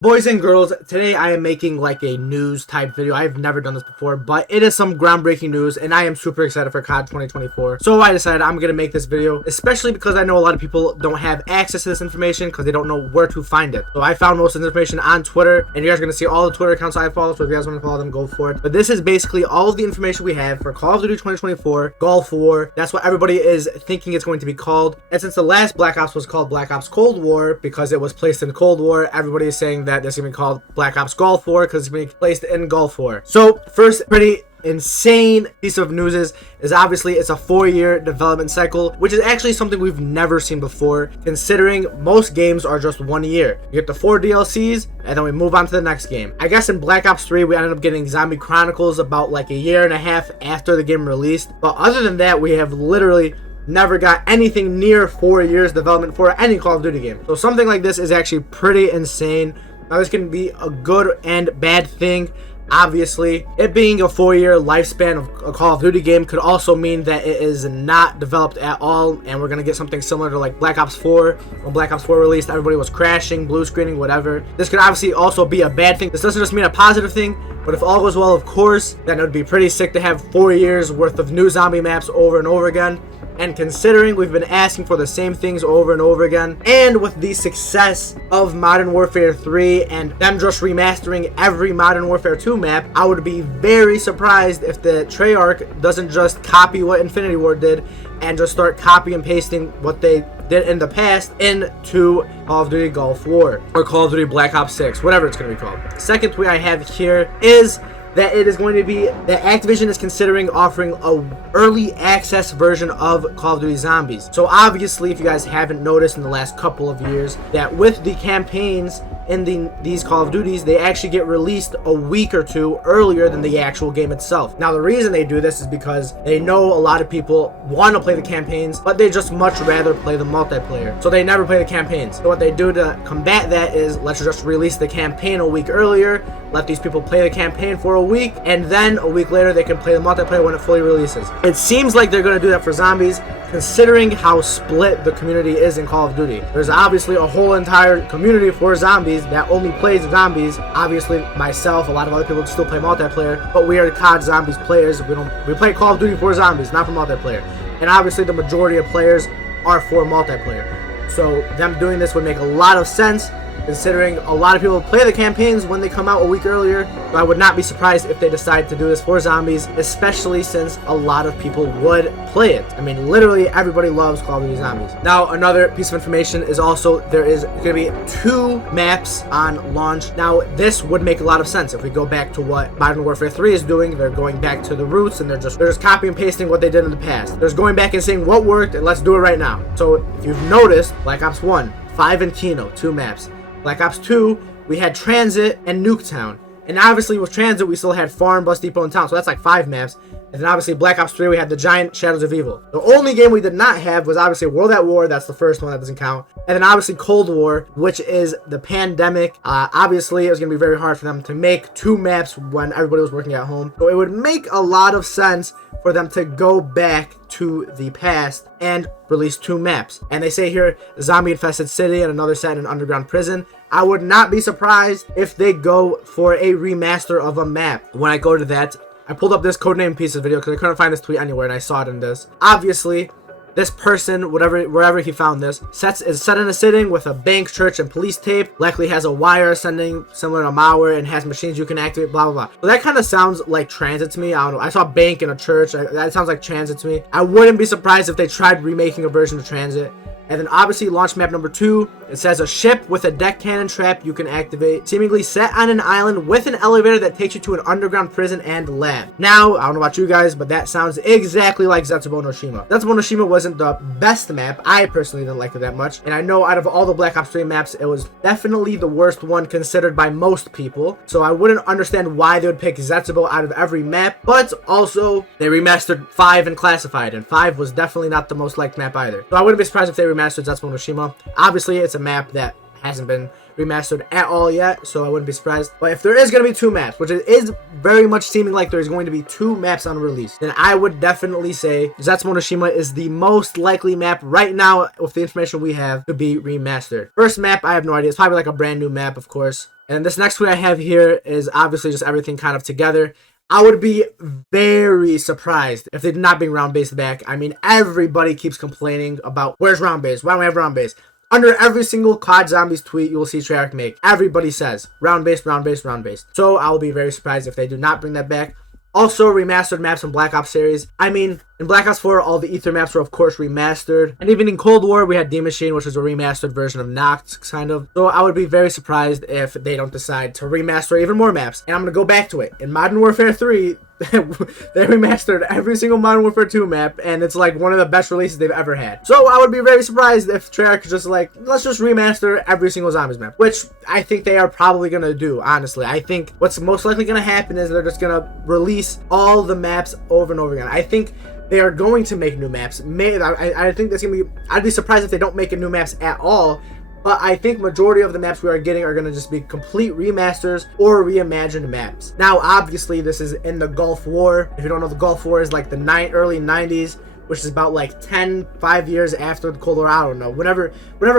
Boys and girls, today I am making like a news type video. I've never done this before, but it is some groundbreaking news and I am super excited for COD 2024. So I decided I'm going to make this video, especially because I know a lot of people don't have access to this information because they don't know where to find it. So I found most of this information on Twitter, and you guys are going to see all the Twitter accounts I follow, so if you guys want to follow them, go for it. But this is basically all of the information we have for Call of Duty 2024, Gulf War. That's what everybody is thinking it's going to be called. And since the last Black Ops was called Black Ops Cold War because it was placed in Cold War, everybody is saying that this is going to be called Black Ops Gulf War because it's being placed in Gulf War. So first pretty insane piece of news is obviously it's a 4-year development cycle, which is actually something we've never seen before, considering most games are just 1 year. You get the 4 DLCs and then we move on to the next game. I guess in Black Ops 3 we ended up getting Zombie Chronicles about like a year and a half after the game released, but other than that we have literally never got anything near 4 years development for any Call of Duty game. So something like this is actually pretty insane. Now this can be a good and bad thing. Obviously, it being a 4-year lifespan of a Call of Duty game could also mean that it is not developed at all, and we're gonna get something similar to like Black Ops 4. When Black Ops 4 released, everybody was crashing, blue screening, whatever. This could obviously also be a bad thing. This doesn't just mean a positive thing, but if all goes well, of course, then it would be pretty sick to have 4 years worth of new zombie maps over and over again. And considering we've been asking for the same things over and over again, and with the success of Modern Warfare 3 and them just remastering every Modern Warfare 2 map, I would be very surprised if the Treyarch doesn't just copy what Infinity Ward did and just start copy and pasting what they did in the past into Call of Duty Gulf War or Call of Duty Black Ops 6, whatever it's going to be called. The second tweet I have here is that it is going to be that Activision is considering offering a early access version of Call of Duty Zombies. So obviously, if you guys haven't noticed in the last couple of years, that with the campaigns in these Call of Duties, they actually get released a week or two earlier than the actual game itself. Now the reason they do this is because they know a lot of people want to play the campaigns, but they just much rather play the multiplayer, so they never play the campaigns. So what they do to combat that is, let's just release the campaign a week earlier, let these people play the campaign for a week, and then a week later they can play the multiplayer when it fully releases. It seems like they're going to do that for zombies, considering how split the community is in Call of Duty. There's obviously a whole entire community for zombies that only plays zombies. Obviously myself, a lot of other people still play multiplayer, but we are COD Zombies players. We play Call of Duty for zombies, not for multiplayer. And obviously the majority of players are for multiplayer. So them doing this would make a lot of sense, considering a lot of people play the campaigns when they come out a week earlier. But I would not be surprised if they decide to do this for zombies, especially since a lot of people would play it. I mean, literally everybody loves Call of Duty Zombies. Now, another piece of information is also there is going to be 2 maps on launch. Now, this would make a lot of sense if we go back to what Modern Warfare 3 is doing. They're going back to the roots and they're just copy and pasting what they did in the past. They're going back and saying what worked and let's do it right now. So if you've noticed, Black Ops 1, 5 and Kino, 2 maps. Black Ops 2, we had Transit and Nuketown. And obviously with Transit, we still had Farm, Bus Depot, and Town. So that's like 5 maps. And then obviously Black Ops 3, we had the giant Shadows of Evil. The only game we did not have was obviously World at War. That's the first one that doesn't count. And then obviously Cold War, which is the pandemic. Obviously, it was going to be very hard for them to make 2 maps when everybody was working at home. So it would make a lot of sense for them to go back to the past and release 2 maps. And they say here, Zombie Infested City and another set in an underground prison. I would not be surprised if they go for a remaster of a map. When I go to that, I pulled up this codename piece of video because I couldn't find this tweet anywhere and I saw it in this. Obviously, this person, wherever he found this, is set in a sitting with a bank, church, and police tape. Likely has a wire sending similar to malware and has machines you can activate, blah, blah, blah. So that kind of sounds like transit to me. I don't know. I saw bank in a church. That sounds like transit to me. I wouldn't be surprised if they tried remaking a version of transit. And then obviously launch map number 2, it says a ship with a deck cannon trap you can activate, seemingly set on an island with an elevator that takes you to an underground prison and lab. Now, I don't know about you guys, but that sounds exactly like Zetsubuo Remastered. Zetsubuo Remastered wasn't the best map. I personally didn't like it that much. And I know out of all the Black Ops 3 maps, it was definitely the worst one considered by most people. So I wouldn't understand why they would pick Zetsubuo out of every map. But also, they remastered 5 and Classified, and 5 was definitely not the most liked map either. So I wouldn't be surprised if they remastered Zetsubuo Remastered. Obviously, it's a map that hasn't been remastered at all yet, so I wouldn't be surprised. But if there is going to be 2 maps, which it is very much seeming like there's going to be 2 maps on release, then I would definitely say Zetsubuo Remastered is the most likely map right now with the information we have to be remastered. First map, I have no idea. It's probably like a brand new map, of course. And this next tweet I have here is obviously just everything kind of together. I would be very surprised if they did not bring round base back. I mean, everybody keeps complaining about where's round base? Why don't we have round base? Under every single COD Zombies tweet you will see Treyarch make, everybody says round base, round base, round base. So I will be very surprised if they do not bring that back. Also, remastered maps in Black Ops series. I mean, in Black Ops 4, all the Ether maps were, of course, remastered. And even in Cold War, we had D Machine, which was a remastered version of Nox, kind of. So I would be very surprised if they don't decide to remaster even more maps. And I'm going to go back to it. In Modern Warfare 3, they remastered every single Modern Warfare 2 map, and it's like one of the best releases they've ever had. So I would be very surprised if Treyarch is just like, let's just remaster every single Zombies map, which I think they are probably going to do, honestly. I think what's most likely going to happen is they're just going to release all the maps over and over again. I think they are going to make new maps. I think that's going to be, I'd be surprised if they don't make new maps at all. But I think majority of the maps we are getting are going to just be complete remasters or reimagined maps. Now, obviously, this is in the Gulf War. If you don't know, the Gulf War is like the early 90s, which is about like 5 years after the Cold War. I don't know. Whenever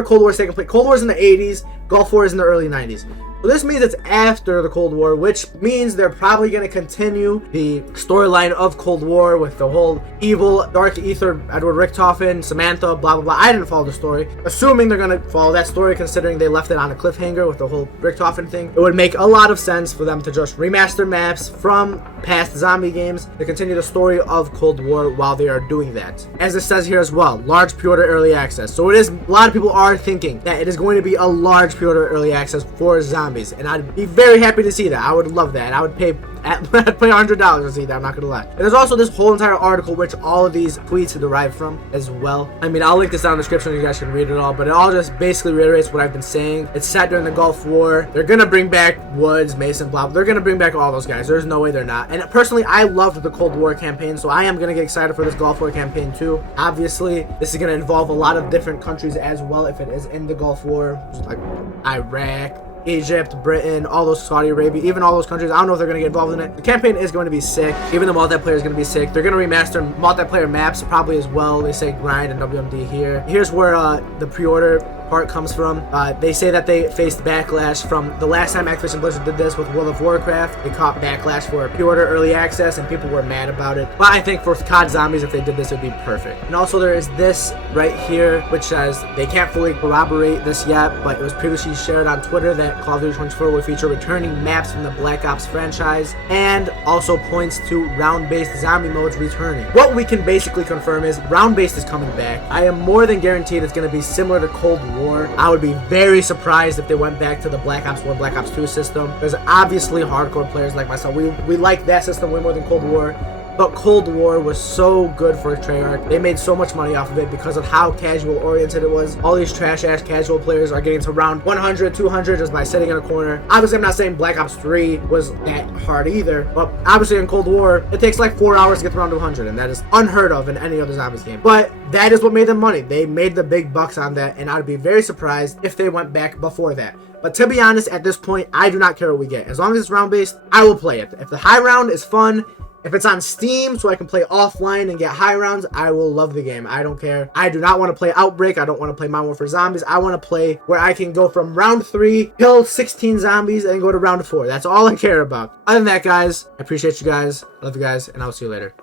Cold War is taking place. Cold War is in the 80s. Gulf War is in the early 90s. So this means it's after the Cold War, which means they're probably going to continue the storyline of Cold War with the whole evil Dark Ether, Edward Richtofen, Samantha, blah, blah, blah. I didn't follow the story. Assuming they're going to follow that story, considering they left it on a cliffhanger with the whole Richtofen thing, it would make a lot of sense for them to just remaster maps from past zombie games to continue the story of Cold War while they are doing that. As it says here as well, large pre-order early access. So it is, a lot of people are thinking that it is going to be a large pre-order early access for zombies. And I'd be very happy to see that. I would love that. I would pay $100 to see that, I'm not gonna lie. And there's also this whole entire article which all of these tweets are derived from as well. I mean, I'll link this down in the description so you guys can read it all, but it all just basically reiterates what I've been saying. It's set during the Gulf War. They're gonna bring back Woods, Mason, blah. They're gonna bring back all those guys. There's no way they're not. And personally, I loved the Cold War campaign, so I am gonna get excited for this Gulf War campaign too. Obviously, this is gonna involve a lot of different countries as well if it is in the Gulf War, like Iraq, Egypt, Britain, all those, Saudi Arabia, even all those countries. I don't know if they're going to get involved in it. The campaign is going to be sick. Even the multiplayer is going to be sick. They're going to remaster multiplayer maps probably as well. They say grind and WMD here. Here's where the pre-order part comes from. They say that they faced backlash from the last time Activision Blizzard did this with World of Warcraft. They caught backlash for pre-order early access and people were mad about it. But I think for COD Zombies, if they did this, it would be perfect. And also there is this right here, which says they can't fully corroborate this yet, but it was previously shared on Twitter that Call of Duty 24 will feature returning maps from the Black Ops franchise and also points to round-based zombie modes returning. What we can basically confirm is round-based is coming back. I am more than guaranteed it's going to be similar to Cold War. I would be very surprised if they went back to the Black Ops 1, Black Ops 2 system, because obviously hardcore players like myself, we like that system way more than Cold War. But Cold War was so good for Treyarch. They made so much money off of it because of how casual oriented it was. All these trash ass casual players are getting to round 100, 200 just by sitting in a corner. Obviously, I'm not saying Black Ops 3 was that hard either, but obviously in Cold War, it takes like 4 hours to get to round 100, and that is unheard of in any other zombies game. But that is what made them money. They made the big bucks on that, and I'd be very surprised if they went back before that. But to be honest, at this point, I do not care what we get. As long as it's round-based, I will play it. If the high round is fun, if it's on Steam so I can play offline and get high rounds, I will love the game. I don't care. I do not want to play Outbreak. I don't want to play Modern Warfare Zombies. I want to play where I can go from round 3, kill 16 zombies, and go to round 4. That's all I care about. Other than that, guys, I appreciate you guys. Love you guys, and I'll see you later.